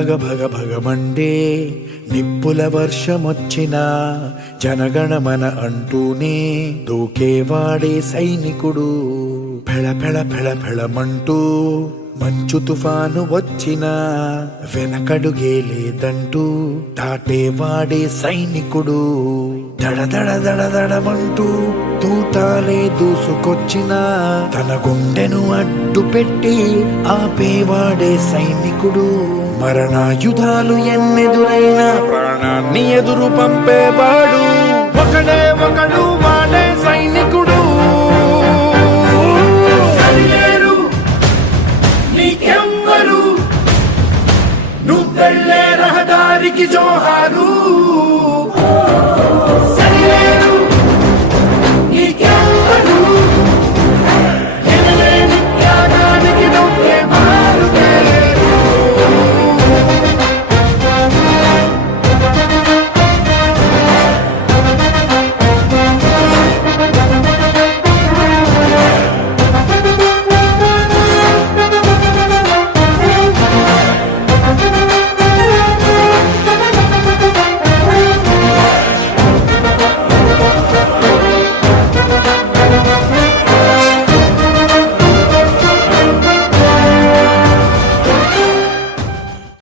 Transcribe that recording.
భగ భగ భగమండే నిప్పుల వర్షమొచ్చినా జనగణమన అంటూనే దూకేవాడే సైనికుడు. ఫెళ ఫెళ ఫెళ ఫెళమంటూ మంచు తుఫాను వచ్చినా వెనకడుగే లేదంటూ దాటేవాడే సైనికుడు. దడ దడ దడ దడమంటూ తూటాలే దూసుకొచ్చినా తన గుండెను అడ్డు పెట్టి ఆపేవాడే సైనికుడు. మరణాయుధాలు ఎన్నెదురైనా ప్రాణాన్ని ఎదురు పంపేవాడు ఒకడే ఒకడు, వాడే సైనికుడు. నీకెవ్వరు నువ్వెళ్ళే రహదారికి జోహారు.